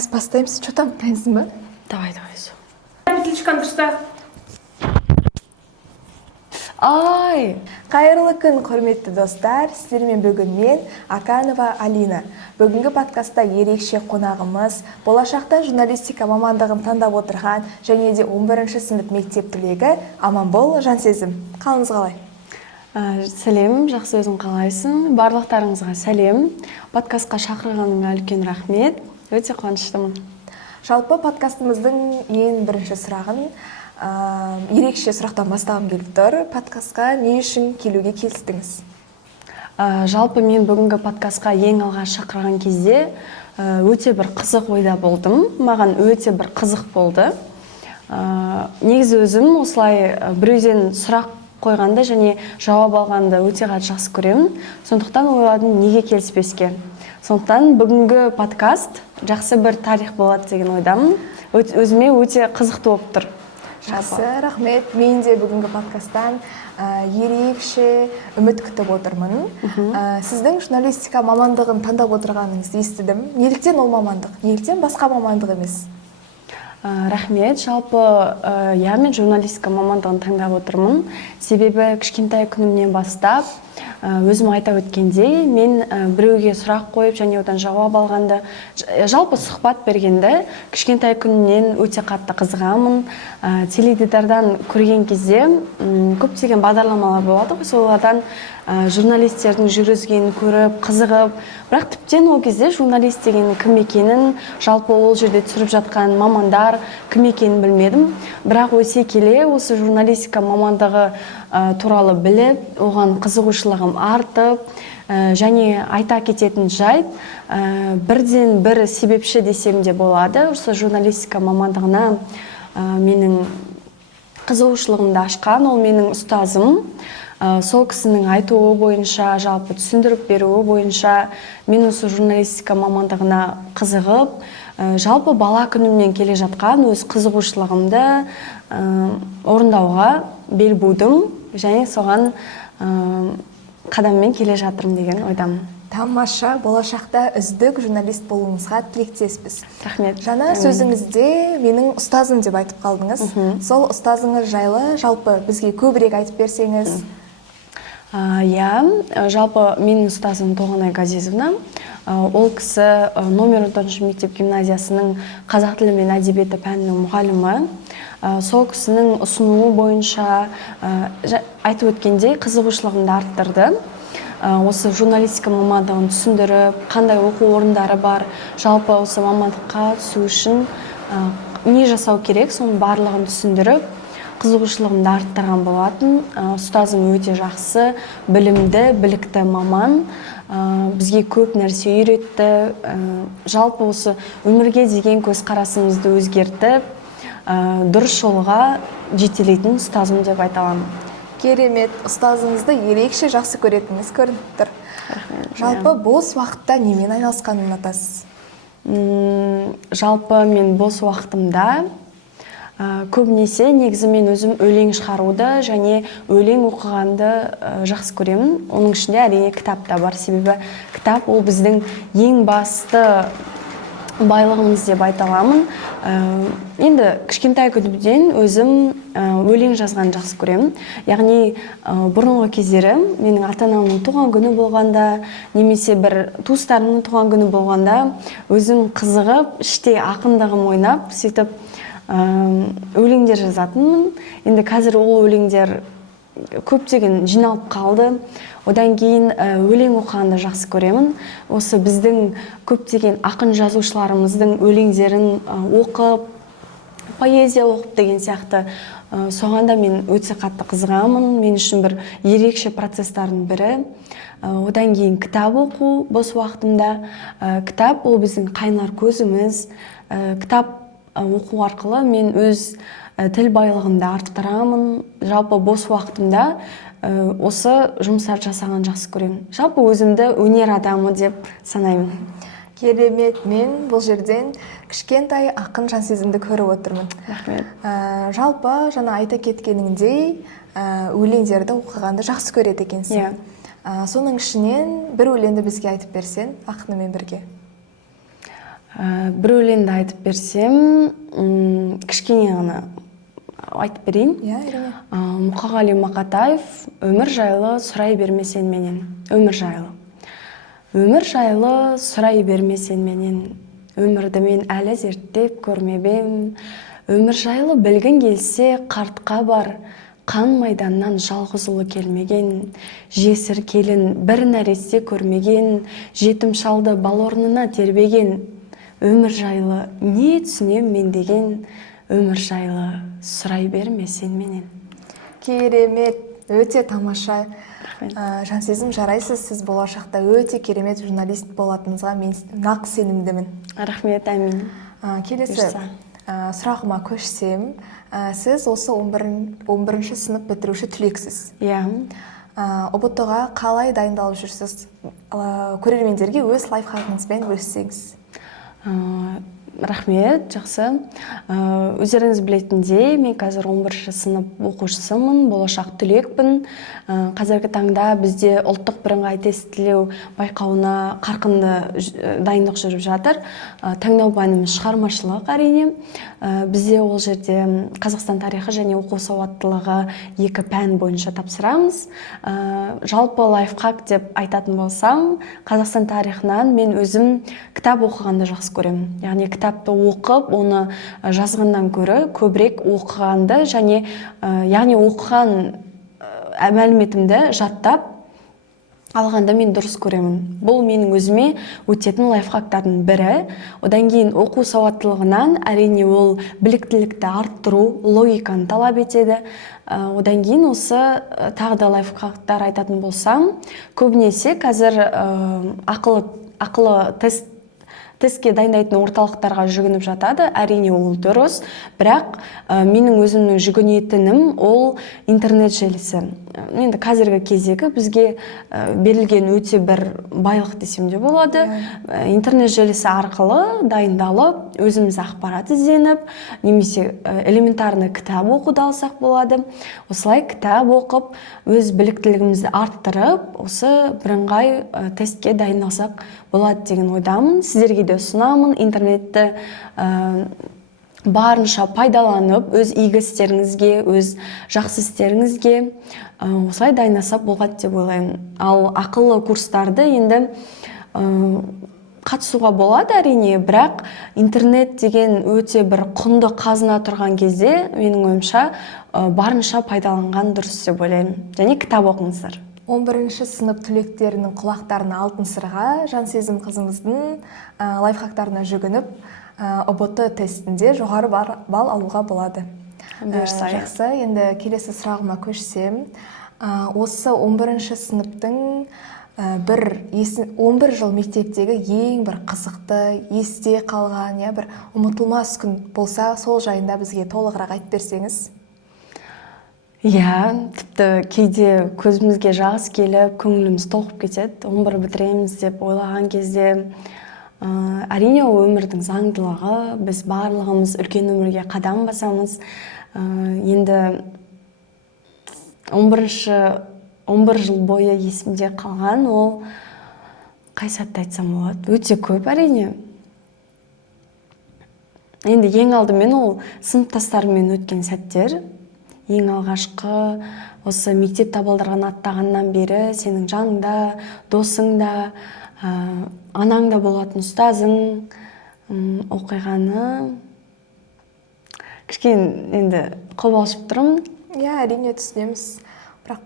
Қазір бастаймыз. Что там, дайынсың ба? Давай, все. Метличканы дұрыста. Ай! Қайырлы күн, құрметті достар. Сіздермен бүгін мен, Аканова Алина. Бүгінгі подкастта ерекше қонағымыз, болашақта журналистика мамандығын таңдап отырған және де 11-ші сынып мектеп түлегі Аманбол Жансезім. Қалыңыз қалай? Сәлем, жақсы, өзің қалайсың? Барлықтарыңызға сәлем. Подкастқа шақырғаныңа үлкен рахмет. Өте қуаныштымын. Жалпы подкастымыздың ең бірінші сұрағын ерекше сұрақтан бастағым келіп тұр. Подкастқа не үшін келуге келістіңіз? Жалпы мен бүгінгі подкастқа ең алғаш шақырған кезде өте бір қызық ойда болдым. Маған өте бір қызық болды. Негізі өзім осылай біреуден сұрақ қойғанды және жауап алғанды өте қатты жақсы көремін. Сондықтан ойладым, неге келіспеске. Сондықтан бүгінгі подкаст жақсы бір тарих болады деген ойдамын. Өзіме өте қызықты болып тұр. Жақсы, рахмет. Мен де бүгінгі подкасттан ерекше үміт күтіп отырмын. Сіздің журналистика мамандығын таңдап отырғаныңызды естідім. Неліктен ол мамандық? Неліктен басқа мамандық емес? Рахмет. Жалпы мен журналистика мамандығын таңдап отырмын. Себебі кішкентай күнімнен бастап өзім айта өткендей, мен біреуге сұрақ қойып және одан жауап алғанды, жалпы сұхбат бергенді кішкентай күнімнен өте қатты қызығамын. Теледидардан көрген кезде көптеген бағдарламалар болады ғой, солардан журналистердің жүргізгенін көріп, қызығып, бірақ тіптен ол кезде журналист деген кім екенін, жалпы ол жерде түсіріп жатқан мамандар кім екенін білмедім. Бірақ өсе келе осы журналистика мамандығы туралы біліп, оған қызығушылығым артып, және айта кететін жайт, бірден бір себепші десем де болады. Осы журналистика мамандығына менің қызығушылығымды ашқан ол менің ұстазым. Сол кісінің айтуы бойынша, жалпы түсіндіріп беруі бойынша мен осы журналистика мамандығына қызығып, жалпы бала күнімнен келе жатқан өз қызығушылығымды орындауға бел будым және соған қадаммен келе жатырмын деген ойдамын. Тамаша, болашақта үздік журналист болуыңызға тілектеспіз. Рахмет. Жаңа сөзіңізде менің ұстазым деп айтып қалдыңыз. Сол ұстазыңыз жайлы жалпы бізге көбірек айтып берсеңіз. Жалпы менің ұстазым Толғанай Газизовна. Ол кісі номер 14 мектеп гимназиясының қазақ тілі мен әдебиеті пәнінің мұғалімі. Сол кісінің ұсынуы бойынша айтып өткендей қызығушылығымды арттырды. Осы журналистика мамандығын түсіндіріп, қандай оқу орындары бар, жалпы осы мамандыққа түсу үшін не жасау керек, соның барлығын түсіндіріп, қызығушылығымды арттырған болатын. Ұстазым өте жақсы, білімді, білікті маман. Бізге көп нәрсе үйретті. Жалпы осы өмірге деген көзқарасымызды өзгертіп, дұрыс жолға жетелейтін ұстазым деп айта аламын. Керемет, ұстазыңызды ерекше жақсы көретініңіз көрініп тұр. Жалпы бос уақытта немен айналысқанды ұнатасыз? Жалпы мен бос уақытымда көбінесе негізі мен өзім өлең шығаруды және өлең оқығанды жақсы көремін. Оның ішінде әрине кітап та бар. Себебі кітап ол біздің ең басты байлығымыз деп айта аламын. Енді кішкентай күнімден өзім өлең жазған жақсы көремін. Яғни бұрынғы кездері менің ата-анамның туған күні болғанда, немесе бір туыстарымның туған күні болғанда, өзім қызығып, іштей ақындығым ойнап, сөйтіп өлеңдер жазатынмын. Енді қазір ол өлеңдер көптеген жиналып қалды. Одан кейін өлең оқығанды жақсы көремін. Осы біздің көптеген ақын жазушыларымыздың өлеңдерін оқып, поэзия оқып деген сияқты соғанда мен өте қатты қызығамын. Мен үшін бір ерекше процесстардың бірі. Одан кейін кітап оқу бос уақытымда. Кітап ол біздің қайнар көзіміз. Кітап оқу арқылы мен өз тіл байлығымды арттырамын. Жалпы бос уақытымда осы жұмыстар жасаған жақсы көремін. Жалпы өзімді өнер адамы деп санаймын. Керемет, мен бұл жерден кішкентай ақын Жансезімді көріп отырмын. Рахмет. Жалпы жаңа айта кеткеніңдей өлеңдерді оқығанды жақсы көреді екенсің. Соның ішінен бір өлеңді бізге айтып берсең, ақынымен бірге. Бір өлеңді айтып берсем, кішкене ғана айтып берейін. Иә, әрине. Мұқағали Мақатаев өмір жайлы сұрай берме сен менен. Өмір жайлы. Өмір жайлы сұрай берме сен менен. Өмірді мен әлі зерттеп көрмебем. Өмір жайлы білгін келсе қартқа бар. Қан майданнан жалғыз ұлы келмеген. Жесір келін бір нәресте көрмеген. Жетім шалды бал орнына тербеген. Өмір жайлы не түсінем мен деген. Өмір жайлы сұрай берме сен менен. Керемет, өте тамаша. Жансезім, жарайсыз, сіз болашақта өте керемет журналист болатыныңызға мен нақ сенімдімін. Рахмет, әмин. Келесі сұрағыма көшсем, сіз осы 11-ші сынып бітіруші түлексіз. Иә. ұбт-ға қалай дайындалып жүрсіз? Көрермендерге өз лайфхагыңызбен бөліссеңіз. Рахмет, жақсы. Өздеріңіз білетіндей, мен қазір 11-ші сынып оқушысымын, болашақ түлекпін. Қазіргі таңда бізде ұлттық бірыңғай тестілеу байқауына қарқынды дайындық жүріп жатыр. Таңдау пәніміз шығармашылық, әрине. Бізде ол жерде Қазақстан тарихы және оқу сауаттылығы 2 пән бойынша тапсырамыз. Жалпы лайфхак деп айтатын болсам, Қазақстан тарихынан мен өзім кітап оқығанды жақсы көремін. Яғни кітапты оқып, оны жазғаннан көрі көбірек оқығанды және яғни оқыған мәліметімді жаттап алғанда мен дұрыс көремін. Бұл менің өзіме өтетін лайфхактардың бірі. Одан кейін оқу сауаттылығынан әрине ол біліктілікті арттыру, логиканы талап етеді. Одан кейін осы тағы да лайфхактар айтатын болсам, көбінесе қазір ақылы тестке дайындайтын орталықтарға жүгініп жатады. Әрине ол дұрыс, бірақ менің өзімнің жүгінетінім ол интернет желісі. Енді қазіргі кездегі бізге берілген өте бір байлық десем де болады. Интернет желісі арқылы дайындалып, өзіміз ақпарат ізденіп, немесе элементарны кітап оқуды алсақ болады. Осылай кітап оқып, өз біліктілігімізді арттырып, осы бірыңғай тестке дайындалсақ болады деген ойдамын. Сіздерге де ұсынамын, интернетті барынша пайдаланып, өз игі істеріңізге, өз жақсы істеріңізге осылай дайындасақ болады деп ойлаймын. Ал ақылы курстарды енді қатысуға болады әрине, бірақ интернет деген өте бір құнды қазына тұрған кезде, менің ойымша, барынша пайдаланған дұрыс деп ойлаймын. Және кітап оқыңыздар. 11-ші сынып түлектерінің құлақтарына алтын сырға, Жансезім қызымыздың лайфхактарына жүгініп, ұбт тестінде жоғары бал алуға болады. Жақсы, енді келесі сұрағыма көшсем, осы 11-ші сыныптың 11 жыл мектептегі ең бір қызықты, есте қалған, бір ұмытылмас күн болса, сол жайында бізге толығырақ айтып берсеңіз. Иә, тіпті кейде көзімізге жас келіп, көңіліміз толқып кетеді. 11 бітіреміз деп ойлаған кезде, әрине өмірдің заңдылығы, біз барлығымыз үлкен өмірге қадам басамыз. Енді 11 жыл бойы есімде қалған, ол қай сәтті айтсам болады? Өте көп әрине. Енді ең алдымен ол сыныптастарыммен өткен сәттер. Ең алғашқы осы мектеп табалдырығын аттағаннан бері сенің жаныңда, досыңда, анаңда болатын ұстазың оқиғаны кішкене енді қобалжып тұрмын. Иә, әрине түсінеміз. Бірақ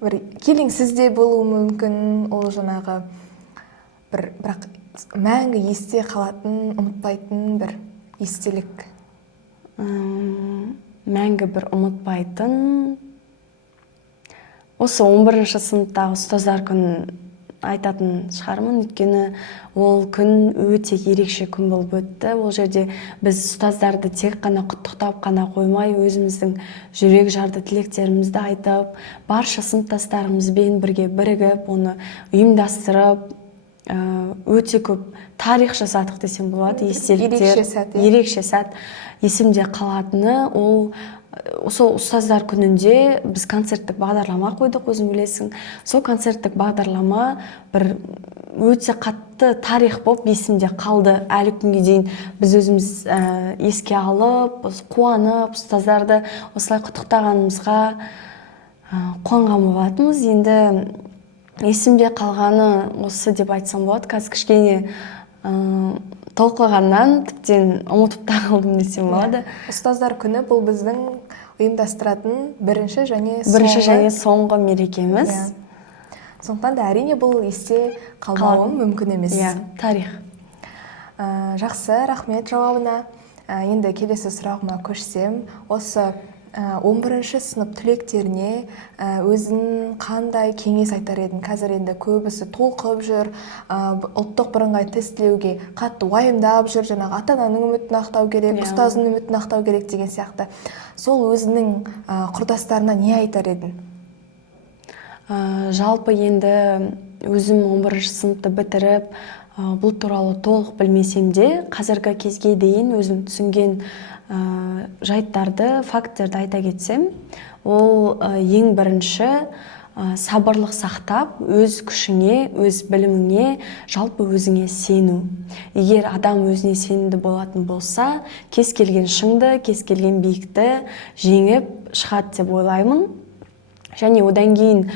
бір келеңсіз де болуы мүмкін, ол жаңағы бірақ мәңгі есте қалатын, ұмытпайтын бір естелік. Мәңгі бір ұмытпайтын. Осы 11-ші сыныптағы ұстаздар күнін айтатын шығармын, өйткені ол күн өте ерекше күн болып өтті. Ол жерде біз ұстаздарды тек қана құттықтап қана қоймай, өзіміздің жүрек жарды тілектерімізді айтып, барша сыныптастарымызбен бірге бірігіп, оны ұйымдастырып, өте көп тарих жасадық десем болады. Естеліктер, ерекше сәт, ерекше сәт есімде қалатыны ол сол ұстаздар күнінде біз концерттік бағдарлама қойдық, өзің білесің. Сол концерттік бағдарлама бір өте қатты тарих болып есімде қалды. Әлі күнге дейін біз өзіміз еске алып, қуанып, ұстаздарды осылай құттықтағанымызға қуанған болатынбыз. Енді есімде қалғаны осы деп айтсам болады. Қазір кішкене толқығаннан тіптен ұмытып та қалдым десем болады. Ұстаздар күні бұл біздің ұйымдастыратын бірінші және соңғы мерекеміз. Сондықтан да әрине бұл есте қалмауы мүмкін емес. Тарих. Жақсы, рахмет жауабына. Енді келесі сұрағыма көшсем, осы 11-ші сынып түлектеріне өзің қандай кеңес айтар едің? Қазір енді көбісі толқып жүр, ұлттық бірыңғай тестілеуге қатты уайымдап жүр, жаңағы ата-ананың үмітін ақтау керек, ұстаздың үмітін ақтау керек деген сияқты. Сол өзінің құрдастарына не айтар едің? Жалпы енді өзім 11-ші сыныпты бітіріп, бұл туралы толық білмесем де, қазіргі кезге дейін өзім түсінген жайттарды, факттерді айта кетсем, ол ең бірінші сабырлық сақтап, өз күшіңе, өз біліміңе, жалпы өзіңе сену. Егер адам өзіне сенімді болатын болса, кез келген шыңды, кез келген биікті жеңіп шығады деп ойлаймын. Және одан кейін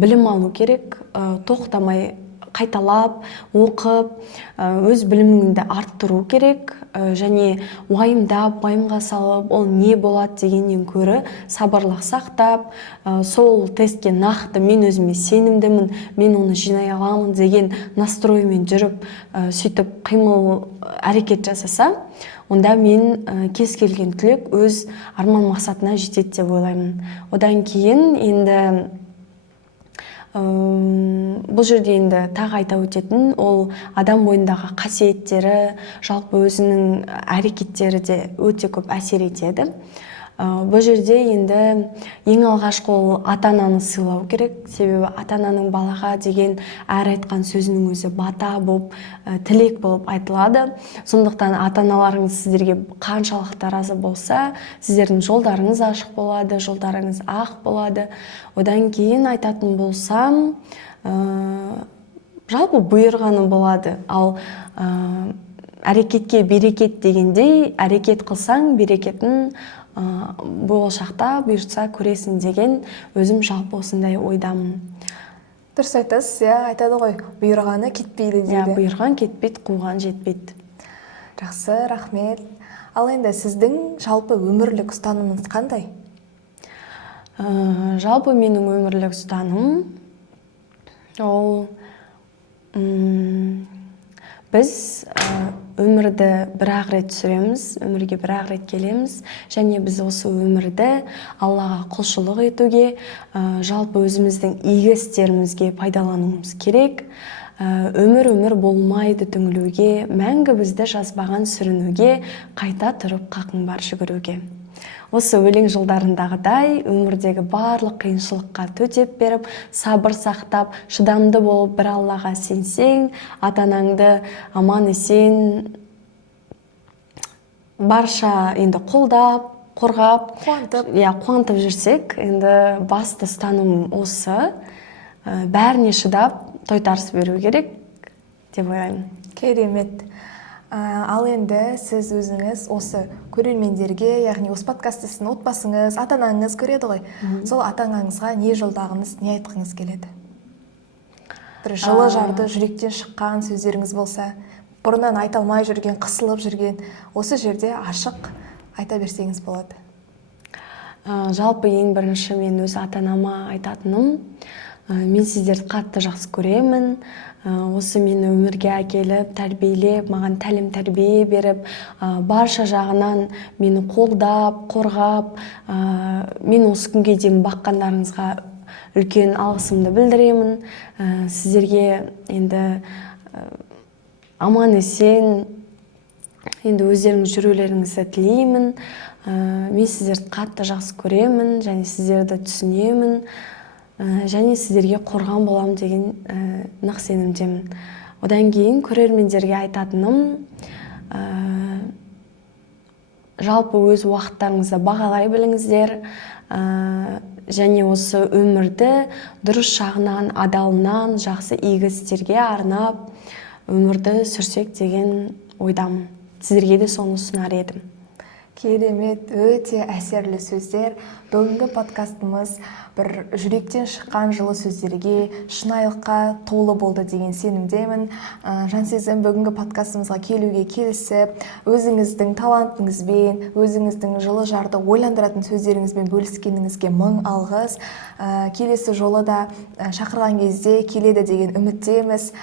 білім алу керек, тоқтамай қайталап, оқып, өз біліміңді арттыру керек, және уайымға салып, ол не болады дегеннен көрі сабырлық сақтап, сол тестке нақты мен өзіме сенімдімін, мен оны жинай аламын деген настроймен жүріп, сөйтіп қимыл әрекет жасаса, онда мен кез келген түлек өз арман мақсатына жетеді деп ойлаймын. Одан кейін енді бұл жерде енді тағы айта өтетін, ол адам бойындағы қасиеттері, жалпы өзінің әрекеттері де өте көп әсер етеді. Бұл жерде енді ең алғашқы ол ата-ананы сыйлау керек, себебі ата-ананың балаға деген әр айтқан сөзінің өзі бата болып, тілек болып айтылады. Сондықтан ата-аналарыңыз сіздерге қаншалықты разы болса, сіздердің жолдарыңыз ашық болады, жолдарыңыз ақ болады. Одан кейін айтатын болсам, жалпы бұйырғаны болады, ал әрекетке берекет дегендей, әрекет қылсаң берекетін болашақта бұйыртса көресің деген өзім жалпы осындай ойдамын. Дұрыс айтасыз, айтады ғой, бұйырғаны кетпейді дейді. Бұйырған кетпейді, қуған жетпейді. Жақсы, рахмет. Ал енді сіздің жалпы өмірлік ұстанымыңыз қандай? Жалпы менің өмірлік ұстаным ол біз өмірді бір-ақ рет сүреміз, өмірге бір-ақ рет келеміз, және біз осы өмірді Аллаға құлшылық етуге, жалпы өзіміздің игі істерімізге пайдалануымыз керек. Өмір болмайды түңілуге, мәңгі бізді жазбаған сүрінуге, қайта тұрып қақың бар жүгіруге. Осы өлең жылдарындағыдай өмірдегі барлық қиыншылыққа төтеп беріп, сабыр сақтап, шыдамды болып бір Аллаға сенсең, ата-анаңды аман есен барша енді қолдап, қорғап, қуантып жүрсек, енді басты ұстаным осы, бәріне шыдап, тойтарыс беру керек деп ойлаймын. Керемет. Ал енді сіз өзіңіз осы көрермендерге, яғни осы подкастты сіздің отбасыңыз, ата-анаңыз көреді ғой. Сол ата-анаңызға не жолдағыңыз, не айтқыңыз келеді? Бір жылы жарды жүректен шыққан сөздеріңіз болса, бұрыннан айта алмай жүрген, қысылып жүрген, осы жерде ашық айта берсеңіз болады. Жалпы ең бірінші мен өз ата-анама айтатыным, мен сіздерді қатты жақсы көремін. Осы мені өмірге әкеліп, тәрбиелеп, маған тәлім-тәрбие беріп, барша жағынан мені қолдап, қорғап, мен осы күнге дейін баққандарыңызға үлкен алғысымды білдіремін. Сіздерге енді аман есен, енді өздеріңіз жүрулеріңізді тілеймін. Мен сіздерді қатты жақсы көремін, және сіздерді түсінемін. Және сіздерге қорған болам деген нық сенімдемін. Одан кейін көрермендерге айтатыным, жалпы өз уақыттарыңызды бағалай біліңіздер, және осы өмірді дұрыс жағынан, адалынан, жақсы игі істерге арнап өмірді сүрсек деген ойдамын. Сіздерге де соны ұсынар едім. Керемет, өте әсерлі сөздер. Бүгінгі подкастымыз бір жүректен шыққан жылы сөздерге, шынайылыққа толы болды деген сенімдемін. Жансезім бүгінгі подкастымызға келуге келісіп, өзіңіздің талантыңызбен, өзіңіздің жылы жарды ойландыратын сөздеріңізбен бөліскеніңізге мың алғыс. Келесі жолы да шақырған кезде келеді деген үміттеміз.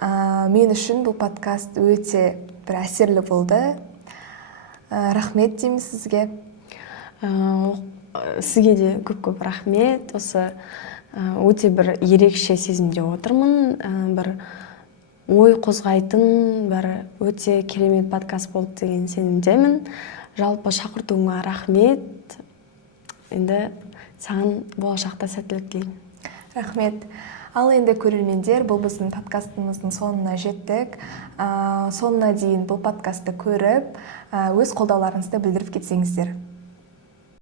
Мен үшін бұл подкаст өте бір әсерлі болды. Рахмет деймін сізге. Сізге де көп рахмет. Осы өте бір ерекше сезімде отырмын. Бір ой қозғайтын, бір өте керемет подкаст болды деген сенімдемін. Жалпы шақыртуыңа рахмет. Енді саған болашақта сәттілік тілеймін. Рахмет. Ал енді көрермендер, бұл біздің подкастымыздың соңына жеттік. Соңына дейін бұл подкастты көріп, өз қолдауларыңызды білдіріп кетсеңіздер.